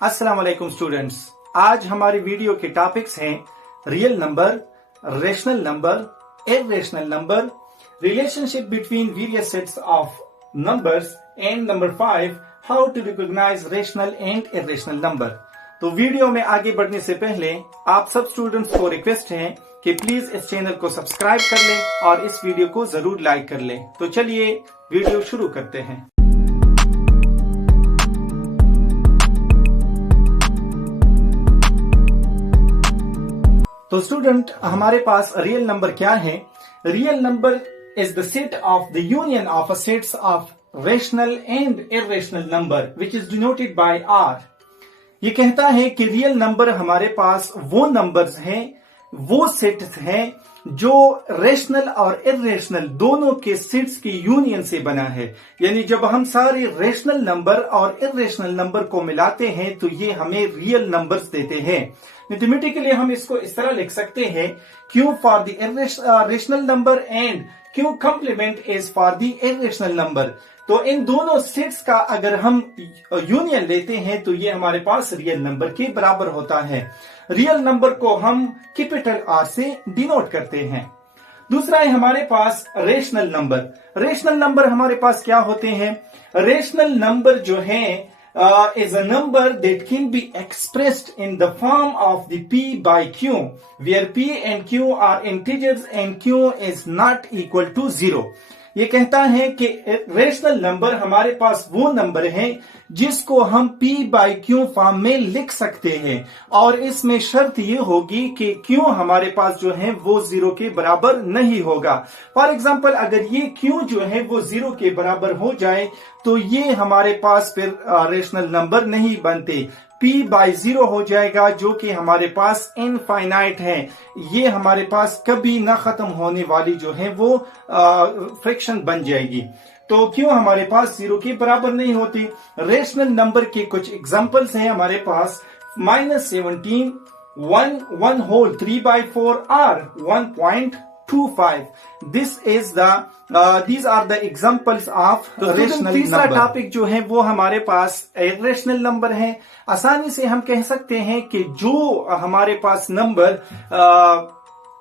अस्सलाम वालेकुम स्टूडेंट्स। आज हमारी वीडियो के टॉपिक्स हैं real number, rational number, irrational number, relationship between various sets of numbers and number 5 how to recognise rational and irrational number. तो video में आगे बढ़ने से पहले आप सब स्टूडेंट्स को रिक्वेस्ट है कि प्लीज इस चैनल को सब्सक्राइब कर लें और इस वीडियो को जरूर लाइक कर लें। तो चलिए वीडियो शुरू करते हैं। तो स्टूडेंट, हमारे पास रियल नंबर क्या है? Real number is the set of the union of a sets of rational and irrational number which is denoted by R. ये कहता है कि रियल नंबर हमारे पास वो नंबर्स हैं, वो सेट्स हैं जो रेशनल और इर्रेशनल दोनों के सेट्स की यूनियन से बना है। यानी जब हम सारे रेशनल नंबर और इर्रेशनल नंबर को मिलाते हैं तो ये हमें रियल नंबर्स देते हैं। मैथमेटिकली हम इसको इस तरह लिख सकते हैं, Q for the rational number and Q complement is for the irrational number. तो इन दोनों सेट्स का अगर हम यूनियन लेते हैं तो ये हमारे पास रियल नंबर के बराबर होता है। रियल नंबर को हम कैपिटल R से डिनोट करते हैं। दूसरा है हमारे पास रेशनल नंबर। रेशनल नंबर हमारे पास क्या होते हैं? रेशनल नंबर जो है is a number that can be expressed in the form of the P by Q, where P and Q are integers and Q is not equal to 0. ये कहता है कि रेशनल नंबर हमारे पास वो number है जिसको हम P by Q फॉर्म में लिख सकते हैं, और इसमें शर्त ये होगी कि Q हमारे पास जो है वो 0 के बराबर नहीं होगा। फॉर एग्जांपल, अगर ये Q जो है वो 0 के बराबर हो जाए तो ये हमारे पास फिर रेशनल नंबर नहीं बनते। P by 0 हो जाएगा जो कि हमारे पास इनफाइनाइट है। ये हमारे पास कभी ना खत्म होने वाली जो है वो फ्रैक्शन बन जाएगी। तो क्यों हमारे पास 0 के बराबर नहीं होती? रेशनल नंबर के कुछ एग्जांपल्स हैं हमारे पास। -17, 1 whole 3/4 or 1.25. These are the examples of rational number. तीसरा टॉपिक जो है वो हमारे पास इर्रेशनल नंबर है। आसानी से हम कह सकते हैं कि जो हमारे पास नंबर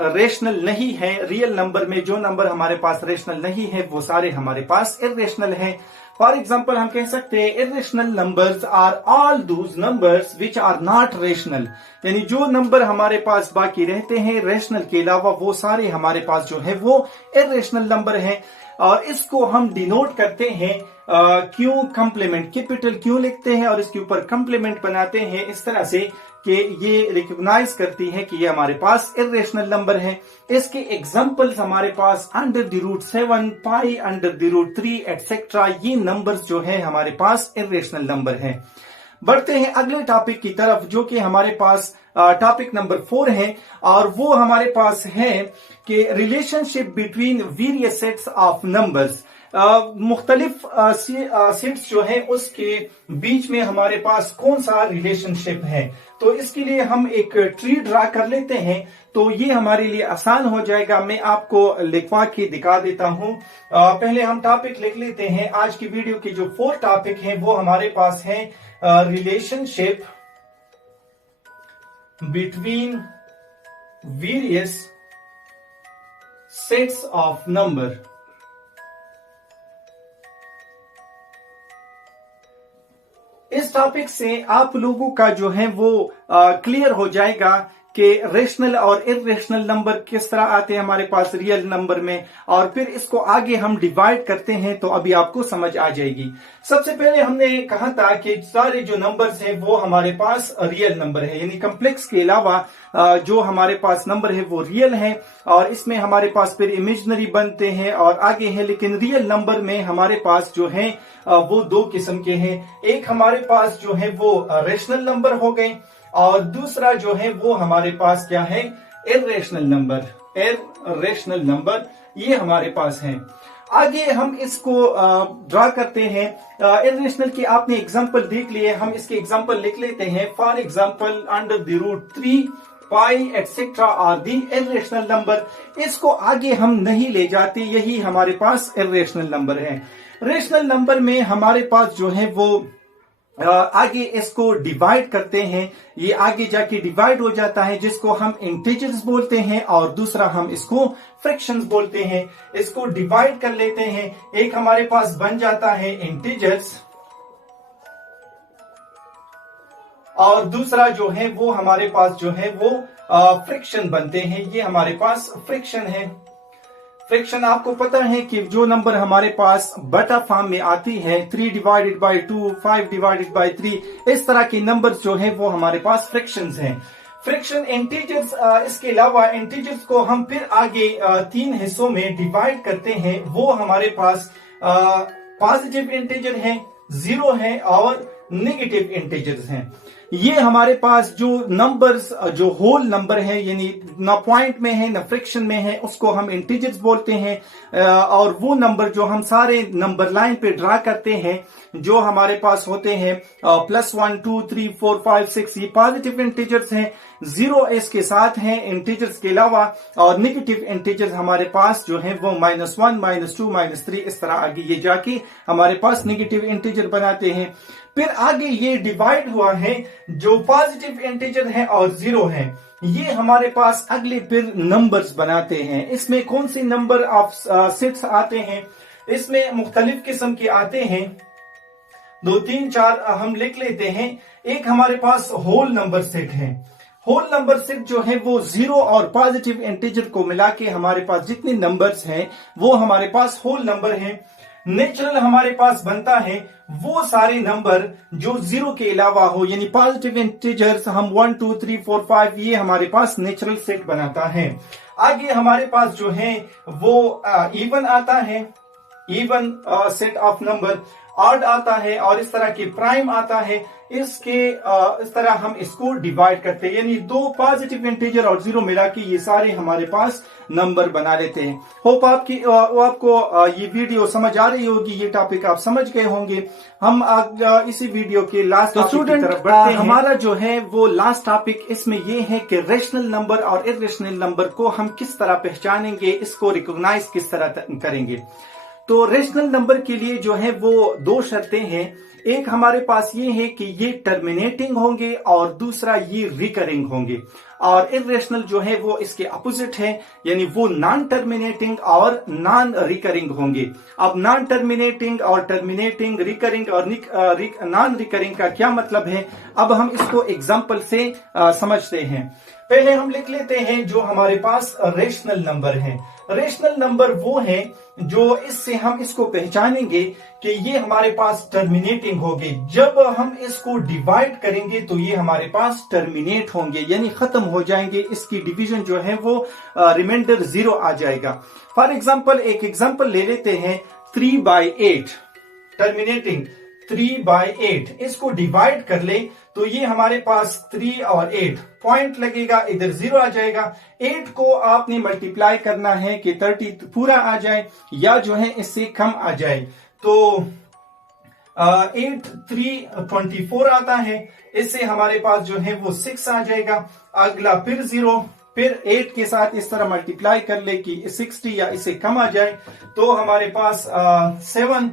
रेशनल नहीं है, रियल नंबर में जो नंबर हमारे पास रेशनल नहीं है वो सारे हमारे पास इर्रेशनल हैं। फॉर एग्जाम्पल हम कह सकते हैं irrational numbers are all those numbers which are not rational. यानी जो नंबर हमारे पास बाकी रहते हैं रेशनल के अलावा वो सारे हमारे पास जो है वो इर्रेशनल नंबर हैं, और इसको हम डिनोट करते हैं क्यू कंप्लीमेंट। कैपिटल क्यू लिखते हैं और इसके ऊपर कंप्लीमेंट बनाते हैं इस तरह से कि ये रिकॉग्नाइज करती है कि ये हमारे पास इर्रेशनल नंबर है। इसके एग्जांपल्स हमारे पास √7, पाई √3 एटसेट्रा। ये नंबर्स जो है हमारे पास इर्रेशनल नंबर हैं। बढ़ते हैं अगले टॉपिक की तरफ जो कि हमारे पास टॉपिक नंबर 4 है, और वो हमारे पास है कि relationship between various sets of numbers. मुख्तलिफ सेट्स जो है उसके बीच में हमारे पास कौन सा रिलेशनशिप है। तो इसके लिए हम एक ट्री ड्रा कर लेते हैं, तो ये हमारे लिए आसान हो जाएगा। मैं आपको लिखवा के दिखा देता हूं। पहले हम टॉपिक लिख लेते हैं। आज की वीडियो के जो 4 टॉपिक हैं वो हमारे पास है relationship between various sets of number. इस टॉपिक से आप लोगों का जो है वो क्लियर हो जाएगा कि रेशनल और इर्रेशनल नंबर किस तरह आते हैं हमारे पास रियल नंबर में, और फिर इसको आगे हम डिवाइड करते हैं तो अभी आपको समझ आ जाएगी। सबसे पहले हमने कहा था कि सारे जो नंबर्स हैं वो हमारे पास रियल नंबर है, यानी कॉम्प्लेक्स के अलावा जो हमारे पास नंबर है वो रियल है, और इसमें हमारे पास फिर इमेजिनरी बनते हैं और आगे है। लेकिन रियल नंबर में हमारे पास जो है वो 2 किस्म के हैं। एक हमारे पास जो है वो रेशनल नंबर हो गए, और दूसरा जो है वो हमारे पास क्या है? Irrational number. इर्रेशनल नंबर ये हमारे पास है। आगे हम इसको ड्रा करते हैं। इर्रेशनल की आपने एग्जांपल देख लिए, हम इसके एग्जांपल लिख लेते हैं। For example √3 pi etcetera are the irrational number. इसको आगे हम नहीं ले जाते, यही हमारे पास इर्रेशनल नंबर है। रेशनल नंबर में हमारे पास जो है वो आगे इसको डिवाइड करते हैं, ये आगे जाके डिवाइड हो जाता है, जिसको हम इंटीजर्स बोलते हैं और दूसरा हम इसको फ्रैक्शंस बोलते हैं। इसको डिवाइड कर लेते हैं, एक हमारे पास बन जाता है इंटीजर्स और दूसरा जो है वो हमारे पास जो है वो फ्रैक्शन बनते हैं। ये हमारे पास फ्रैक्शन है। फ्रैक्शन आपको पता है कि जो नंबर हमारे पास बटा फॉर्म में आती है 3 डिवाइडेड बाई 2, 5 डिवाइडेड बाई 3, इस तरह के नंबर जो है वो हमारे पास फ्रैक्शंस हैं। फ्रैक्शन इंटीजर्स, इसके अलावा इंटीजर्स को हम फिर आगे 3 हिस्सों में डिवाइड करते हैं। वो हमारे पास पॉजिटिव इंटीजर है, 0 है और नेगेटिव इंटीजर्स हैं। ये हमारे पास जो नंबर्स, जो होल नंबर है, यानी ना पॉइंट में है ना फ्रैक्शन में है, उसको हम इंटीजर्स बोलते हैं। और वो नंबर जो हम सारे नंबर लाइन पे ड्रा करते हैं, जो हमारे पास होते हैं +1, 2, 3, 4, 5, 6, ये पॉजिटिव इंटीजर्स हैं। 0 इसके साथ हैं इंटीजर्स के अलावा, और नेगेटिव इंटीजर्स हमारे पास जो है वो -1, -2, -3, इस तरह आगे ये जाके हमारे पास नेगेटिव इंटीजर बनाते हैं। फिर आगे ये डिवाइड हुआ है, जो पॉजिटिव इंटीजर है और 0 है, ये हमारे पास अगले फिर नंबर्स बनाते हैं। इसमें कौन से नंबर ऑफ सेट्स आते हैं? इसमें मुख्तलिफ किस्म के आते हैं, 2, 3, 4 हम लिख लेते हैं। एक हमारे पास होल नंबर सेट है। होल नंबर सेट जो है वो 0 और पॉजिटिव इंटीजर को मिला के हमारे पास जितने नंबर्स हैं वो हमारे पास होल नंबर हैं। नेचुरल हमारे पास बनता है वो सारे नंबर जो 0 के अलावा हो, यानी पॉजिटिव इंटीजर्स हम 1, 2, 3, 4, 5, ये हमारे पास नेचुरल सेट बनाता है। आगे हमारे पास जो है वो इवन आता है, even set of number, odd आता है और इस तरह के प्राइम आता है। इस तरह हम इसको डिवाइड करते हैं, यानी 2 पॉजिटिव इंटीजर और 0 मिला के ये सारे हमारे पास नंबर बना लेते हैं। होप आपको ये वीडियो समझ आ रही होगी, ये टॉपिक आप समझ गए होंगे। हम इसी वीडियो के लास्ट टॉपिक की तरफ बढ़ते हैं। हमारा जो है वो लास्ट टॉपिक इसमें ये है कि रेशनल नंबर और इर्रेशनल नंबर को हम किस तरह पहचानेंगे, इसको रिकॉग्नाइज किस तरह करेंगे। तो रेशनल नंबर के लिए जो है वो 2 शर्तें हैं। एक हमारे पास ये है कि ये टर्मिनेटिंग होंगे और दूसरा ये रिकरिंग होंगे। और इर्रेशनल जो है वो इसके अपोजिट है, यानी वो नॉन टर्मिनेटिंग और नॉन रिकरिंग होंगे। अब नॉन टर्मिनेटिंग और टर्मिनेटिंग, रिकरिंग और नॉन रिकरिंग का क्या मतलब है, अब हम इसको एग्जाम्पल से समझते हैं। पहले हम लिख लेते हैं जो हमारे पास रेशनल नंबर है। रेशनल नंबर वो है जो इससे हम इसको पहचानेंगे कि ये हमारे पास टर्मिनेटिंग होंगे। जब हम इसको डिवाइड करेंगे तो ये हमारे पास टर्मिनेट होंगे, यानी खत्म हो जाएंगे। इसकी डिवीजन जो है वो रिमाइंडर 0 आ जाएगा। फॉर एग्जाम्पल एक एग्जाम्पल ले लेते हैं, 3/8 टर्मिनेटिंग, 3/8 इसको डिवाइड कर ले तो ये हमारे पास 3 और 8 पॉइंट लगेगा, इधर 0 आ जाएगा। 8 को आपने मल्टीप्लाई करना है कि 30 पूरा आ जाए या जो है इससे कम आ जाए। तो 8, 3, 24 आता है, इससे हमारे पास जो है वो 6 आ जाएगा। अगला फिर 0, फिर 8 के साथ इस तरह मल्टीप्लाई कर ले कि 60 या इससे कम आ जाए, तो हमारे पास 7,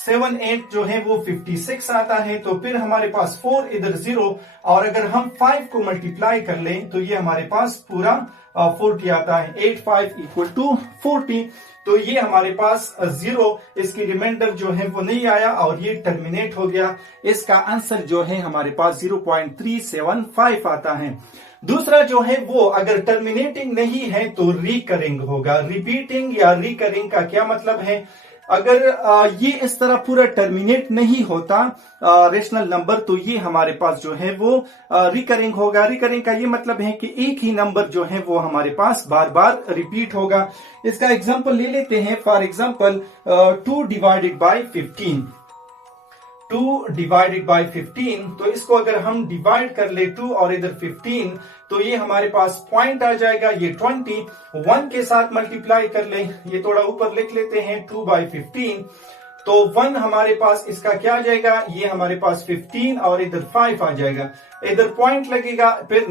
8 जो है वो 56 आता है। तो फिर हमारे पास 4, इधर 0, और अगर हम 5 को मल्टीप्लाई कर लें तो ये हमारे पास पूरा 40 आता है। 8, 5 = 40। तो ये हमारे पास 0, इसकी रिमाइंडर जो है वो नहीं आया और ये टर्मिनेट हो गया। इसका आंसर जो है हमारे पास 0.375 आता है। दूसरा जो है वो अगर टर्मिनेटिंग नहीं है तो रिकरिंग होगा। रिपीटिंग या रिकरिंग का क्या मतलब है, अगर ये इस तरह पूरा टर्मिनेट नहीं होता रेशनल नंबर, तो ये हमारे पास जो है वो रिकरिंग होगा। रिकरिंग का ये मतलब है कि एक ही नंबर जो है वो हमारे पास बार बार रिपीट होगा। इसका एग्जांपल ले लेते हैं। For example 2 divided by 15, 2 divided by 15, तो इसको अगर हम डिवाइड कर ले 2 और इधर 15, तो ये हमारे पास पॉइंट आ जाएगा, ये 20। 1 के साथ मल्टीप्लाई कर ले, ये थोड़ा ऊपर लिख लेते हैं, 2/15, तो 1 हमारे पास इसका क्या आ जाएगा, ये हमारे पास 15 और इधर 5 आ जाएगा, इधर पॉइंट लगेगा। फिर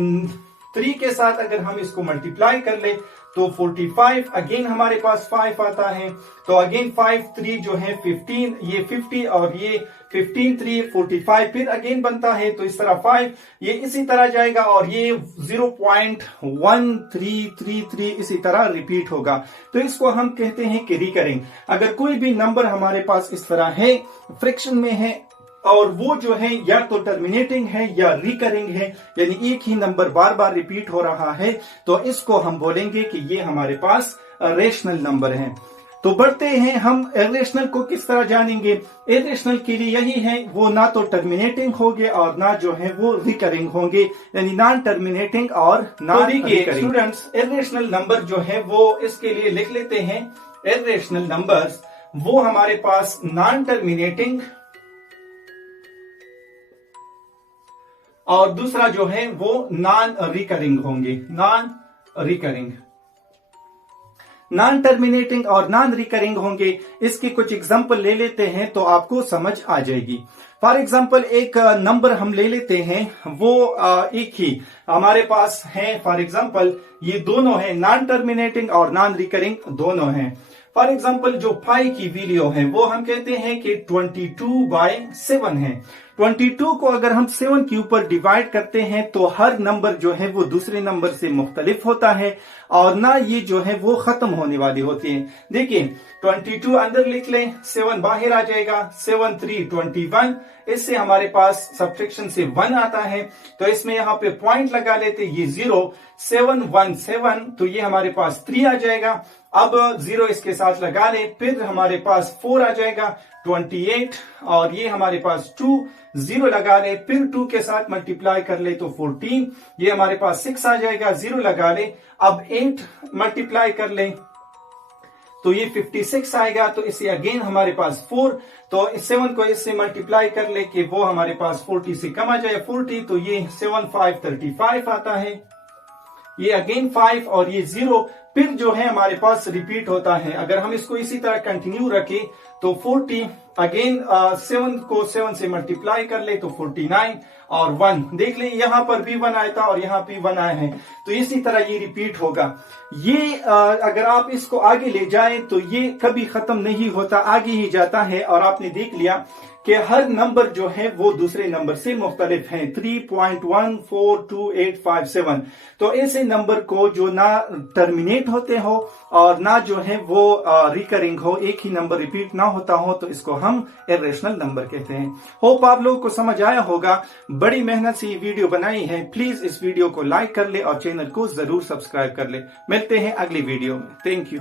3 के साथ अगर हम इसको मल्टीप्लाई कर ले तो 45, अगेन हमारे पास 5 आता है, तो अगेन 5, 3 जो है 15, ये 50 और ये 15 3 45, फिर अगेन बनता है तो इस तरह 5, ये इसी तरह जाएगा और ये 0.1333 इसी तरह रिपीट होगा। तो इसको हम कहते हैं कि रिकरिंग। अगर कोई भी नंबर हमारे पास इस तरह है, फ्रैक्शन में है, और वो जो है या तो टर्मिनेटिंग है या रिकरिंग है, यानी एक ही नंबर बार बार रिपीट हो रहा है, तो इसको हम बोलेंगे कि ये हमारे पास रेशनल नंबर है। तो बढ़ते हैं हम इर्रेशनल को किस तरह जानेंगे। इर्रेशनल के लिए यही है, वो ना तो टर्मिनेटिंग होंगे और ना जो है वो रिकरिंग होंगे, यानी नॉन टर्मिनेटिंग और non recurring. Students, irrational number जो है वो इसके लिए लिख लेते हैं। इर्रेशनल नंबर्स वो हमारे पास नॉन टर्मिनेटिंग और दूसरा जो है वो नॉन रिकरिंग होंगे। नॉन रिकरिंग, नॉन टर्मिनेटिंग और नॉन रिकरिंग होंगे। इसके कुछ एग्जांपल ले लेते हैं तो आपको समझ आ जाएगी। फॉर एग्जांपल एक नंबर हम ले लेते हैं, वो एक ही हमारे पास है। फॉर एग्जांपल ये दोनों है, नॉन टर्मिनेटिंग और नॉन रिकरिंग दोनों हैं। फॉर एग्जांपल जो पाई की वैल्यू है वो हम कहते हैं कि 22/7 है। 22 को अगर हम 7 के ऊपर डिवाइड करते हैं तो हर नंबर जो है वो दूसरे नंबर से मुख्तलिफ होता है और ना ये जो है वो खत्म होने वाली होती है। देखिए 22 अंदर लिख लें, 7 बाहर आ जाएगा, 7 3 21, इससे हमारे पास सब्ट्रैक्शन से 1 आता है, तो इसमें यहाँ पे पॉइंट लगा लेते, ये 0 7 1 7, तो ये हमारे पास 3 आ जाएगा। अब 0 इसके साथ लगा ले, फिर हमारे पास 4 आ जाएगा 28, और ये हमारे पास 2 0 लगा ले, फिर 2 के साथ मल्टीप्लाई कर ले तो 14, ये हमारे पास 6 आ जाएगा, 0 लगा ले। अब 8 मल्टीप्लाई कर ले तो ये 56 आएगा, तो इससे अगेन हमारे पास 4, तो 7 को इससे मल्टीप्लाई कर ले कि वो हमारे पास 40 से कम आ जाए 40, तो ये 7 5 35 आता है, ये अगेन 5 और ये 0, फिर जो है हमारे पास रिपीट होता है। अगर हम इसको इसी तरह कंटिन्यू रखें तो 40 अगेन 7 को 7 से मल्टीप्लाई कर ले तो 49 और 1, देख ले यहाँ पर भी 1 आया था और यहाँ भी 1 आया है, तो इसी तरह ये रिपीट होगा। ये अगर आप इसको आगे ले जाएं तो ये कभी खत्म नहीं होता, आगे ही जाता है। और आपने देख लिया कि हर नंबर जो है वो दूसरे नंबर से मुख्तलिफ हैं, 3.142857। तो ऐसे नंबर को जो ना टर्मिनेट होते हो और ना जो है वो रिकरिंग हो, एक ही नंबर रिपीट ना होता हो, तो इसको हम इर्रेशनल नंबर कहते हैं। होप आप लोगों को समझ आया होगा। बड़ी मेहनत से ये वीडियो बनाई है, प्लीज इस वीडियो को लाइक कर ले और चैनल को जरूर सब्सक्राइब कर ले। मिलते हैं अगली वीडियो में। Thank you.